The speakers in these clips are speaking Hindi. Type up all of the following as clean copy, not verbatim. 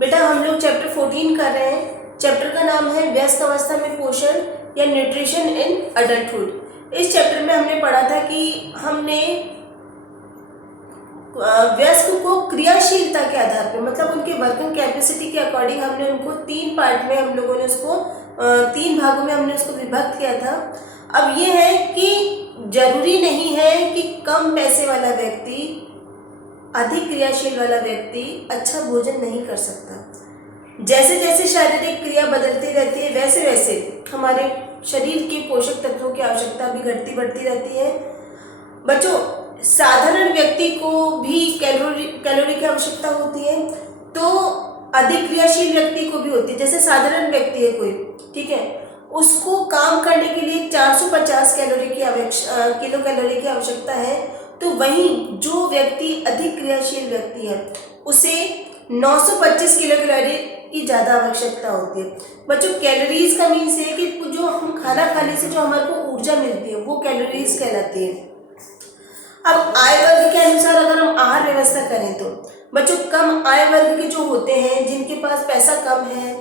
बेटा हम लोग चैप्टर 14 कर रहे हैं। चैप्टर का नाम है व्यस्क अवस्था में पोषण या न्यूट्रिशन इन अडल्टहुड। इस चैप्टर में हमने पढ़ा था कि हमने व्यस्क को क्रियाशीलता के आधार पर, मतलब उनके वर्किंग कैपेसिटी के अकॉर्डिंग हमने उनको 3 पार्ट में हम लोगों ने उसको 3 भागों में हमने उसको विभक्त किया था। अब ये है कि जरूरी नहीं है कि कम पैसे वाला व्यक्ति, अधिक क्रियाशील वाला व्यक्ति अच्छा भोजन नहीं कर सकता। जैसे जैसे शारीरिक क्रिया बदलती रहती है वैसे वैसे हमारे शरीर के पोषक तत्वों की आवश्यकता भी घटती बढ़ती रहती है। बच्चों, साधारण व्यक्ति को भी कैलोरी की आवश्यकता होती है, तो अधिक क्रियाशील व्यक्ति को भी होती है। जैसे साधारण व्यक्ति है कोई, ठीक है, उसको काम करने के लिए 450 किलो कैलोरी की आवश्यकता है, तो वहीं जो व्यक्ति अधिक क्रियाशील व्यक्ति है उसे 925 किलो कैलोरी की ज़्यादा आवश्यकता होती है। बच्चों, कैलोरीज का मीन्स है कि जो हम खाना खाने से जो हमारे को ऊर्जा मिलती है वो कैलोरीज कहलाती है। अब आय वर्ग के अनुसार अगर हम आहार व्यवस्था करें तो बच्चों, कम आय वर्ग के जो होते हैं, जिनके पास पैसा कम है,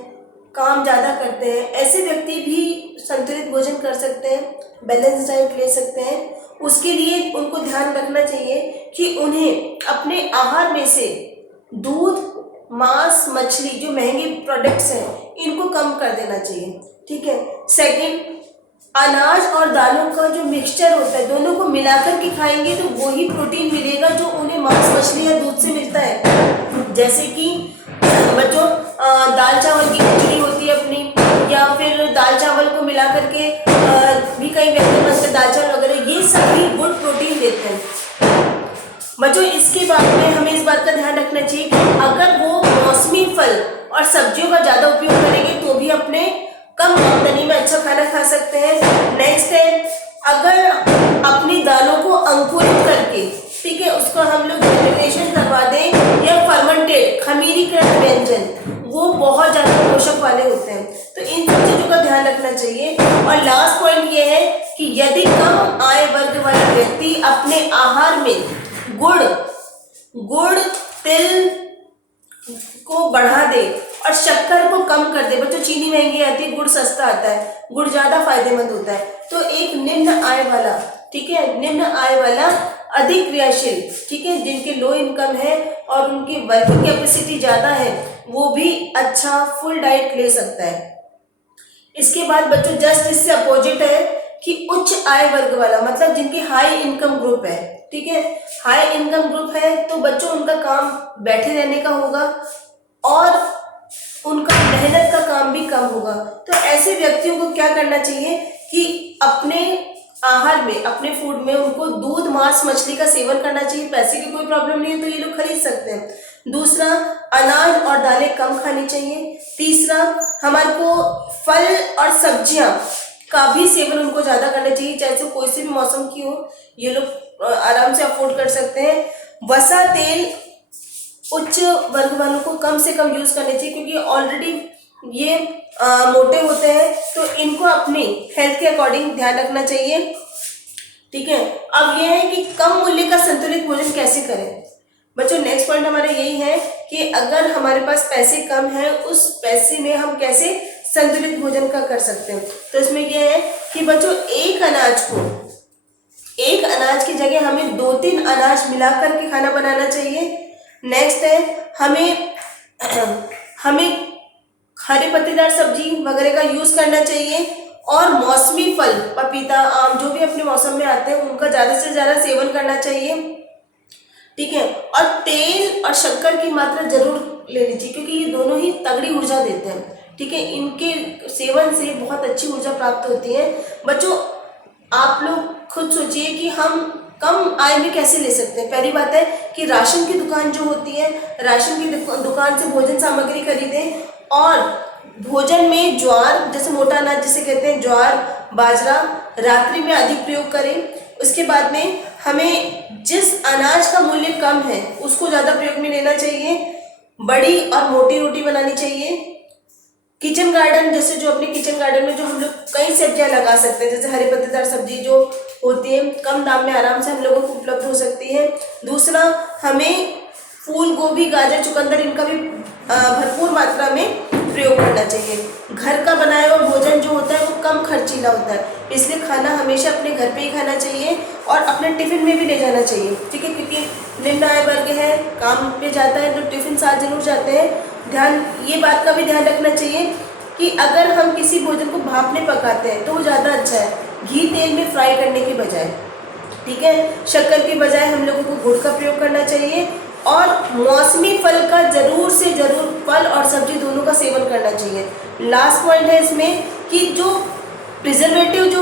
काम ज़्यादा करते हैं, ऐसे व्यक्ति भी संतुलित भोजन कर सकते हैं, बैलेंस डाइट ले सकते हैं। उसके लिए उनको ध्यान रखना चाहिए कि उन्हें अपने आहार में से दूध, मांस, मछली, जो महंगे प्रोडक्ट्स हैं, इनको कम कर देना चाहिए, ठीक है। सेकंड, अनाज और दालों का जो मिक्सचर होता है, दोनों को मिलाकर के खाएंगे तो वही प्रोटीन मिलेगा जो उन्हें मांस, मछली या दूध से मिलता है। जैसे कि बच्चों, दाल चावल की खिचड़ी होती है अपनी, या फिर दाल चावल को मिला करके भी कई व्यक्ति बनते हैं, दाल चावल वगैरह, ये सभी गुड प्रोटीन देते हैं। बच्चों, इसके बाद में हमें इस बात का ध्यान रखना चाहिए कि अगर वो मौसमी फल और सब्जियों का ज़्यादा उपयोग करेंगे तो भी अपने कम आमदनी में अच्छा खाना खा सकते हैं। नेक्स्ट है, अगर अपनी दालों को अंकुरित करके, ठीक है, उसको हम लोग जर्मिनेशन करवा दें या फर्मेंटेड खमीरीकृत व्यंजन, वो बहुत ज़्यादा पोषक वाले होते हैं। तो इन सब चीज़ों का ध्यान रखना चाहिए। और लास्ट पॉइंट ये है कि यदि कम आय वर्ग वाला व्यक्ति अपने आहार में गुड़, तिल को बढ़ा दे और शक्कर को कम कर दे। बच्चों, चीनी महंगी आती है, गुड़ सस्ता आता है, गुड़ ज़्यादा फायदेमंद होता है। तो एक निम्न आय वाला, ठीक है, निम्न आय वाला अधिक क्रियाशील, ठीक है, जिनके लो इनकम है और उनकी वर्किंग कैपेसिटी ज़्यादा है, वो भी अच्छा फुल डाइट ले सकता है। इसके बाद बच्चों, जस्ट इससे अपोजिट है कि उच्च आय वर्ग वाला, मतलब जिनकी हाई इनकम ग्रुप है, ठीक है, हाई इनकम ग्रुप है, तो बच्चों उनका काम बैठे रहने का होगा और उनका मेहनत का काम भी कम होगा। तो ऐसे व्यक्तियों को क्या करना चाहिए कि अपने आहार में, अपने फूड में उनको दूध, मांस, मछली का सेवन करना चाहिए। पैसे की कोई प्रॉब्लम नहीं है तो ये लोग खरीद सकते हैं। दूसरा, अनाज और दालें कम खानी चाहिए। तीसरा, हमारे को फल और सब्जियां का भी सेवन उनको ज़्यादा करना चाहिए, चाहे तो कोई से भी मौसम की हो, ये लोग आराम से अफोर्ड कर सकते हैं। वसा तेल उच्च वर्ग वालों को कम से कम यूज़ करने चाहिए, क्योंकि ऑलरेडी ये मोटे होते हैं, तो इनको अपनी हेल्थ के अकॉर्डिंग ध्यान रखना चाहिए, ठीक है। अब ये है कि कम मूल्य का संतुलित भोजन कैसे करें। बच्चों, नेक्स्ट पॉइंट हमारा यही है कि अगर हमारे पास पैसे कम है, उस पैसे में हम कैसे संतुलित भोजन का कर सकते हैं। तो इसमें यह है कि बच्चों, एक अनाज की जगह हमें 2-3 अनाज मिलाकर के खाना बनाना चाहिए। नेक्स्ट है, हमें हरे पत्तेदार सब्जी वगैरह का यूज़ करना चाहिए और मौसमी फल, पपीता, आम, जो भी अपने मौसम में आते हैं, उनका ज़्यादा से ज़्यादा सेवन करना चाहिए, ठीक है। और तेल और शक्कर की मात्रा जरूर लेनी चाहिए, क्योंकि ये दोनों ही तगड़ी ऊर्जा देते हैं, ठीक है। इनके सेवन से बहुत अच्छी ऊर्जा प्राप्त होती है। बच्चों, आप लोग खुद सोचिए कि हम कम आय में कैसे ले सकते हैं। पहली बात है कि राशन की दुकान जो होती है, राशन की दुकान से भोजन सामग्री खरीदें और भोजन में ज्वार, जैसे मोटा अनाज जिसे कहते हैं, ज्वार, बाजरा रात्रि में अधिक प्रयोग करें। उसके बाद में हमें जिस अनाज का मूल्य कम है उसको ज़्यादा प्रयोग में लेना चाहिए। बड़ी और मोटी रोटी बनानी चाहिए। किचन गार्डन, जैसे जो अपने किचन गार्डन में जो हम लोग कई सब्जियां लगा सकते हैं, जैसे हरी पत्तेदार सब्जी जो होती है, कम दाम में आराम से हम लोगों को उपलब्ध हो सकती है। दूसरा, हमें फूल गोभी, गाजर, चुकंदर इनका भी भरपूर मात्रा में प्रयोग करना चाहिए। घर का बनाया हुआ भोजन जो होता है वो कम खर्चीला होता है, इसलिए खाना हमेशा अपने घर पे ही खाना चाहिए और अपने टिफ़िन में भी ले जाना चाहिए, ठीक है। क्योंकि निम्न आय वर्ग है, काम पे जाता है तो टिफ़िन साथ जरूर जाते हैं। ये बात का भी ध्यान रखना चाहिए कि अगर हम किसी भोजन को भाप में पकाते हैं तो वो ज़्यादा अच्छा है, घी तेल में फ्राई करने के बजाय, ठीक है। शक्कर के बजाय हम लोगों को गुड़ का प्रयोग करना चाहिए और मौसमी फल का जरूर से जरूर, फल और सब्जी दोनों का सेवन करना चाहिए। लास्ट पॉइंट है इसमें कि जो प्रिजर्वेटिव जो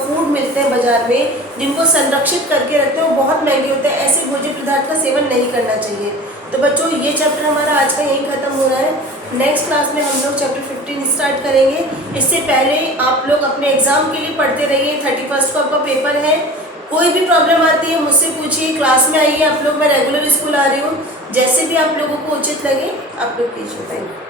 फूड मिलते हैं बाजार में, जिनको संरक्षित करके रखते हैं, वो बहुत महंगे होते हैं, ऐसे भोज्य पदार्थ का सेवन नहीं करना चाहिए। तो बच्चों ये चैप्टर हमारा आज का यहीं खत्म हो रहा है। नेक्स्ट क्लास में हम लोग चैप्टर 15 स्टार्ट करेंगे। इससे पहले आप लोग अपने एग्जाम के लिए पढ़ते रहिए, 31 को आपका पेपर है। कोई भी प्रॉब्लम आती है मुझसे पूछिए, क्लास में आइए आप लोग, मैं रेगुलर स्कूल आ रही हूँ। जैसे भी आप लोगों को उचित लगे आप लोग कीजिए। Thank you.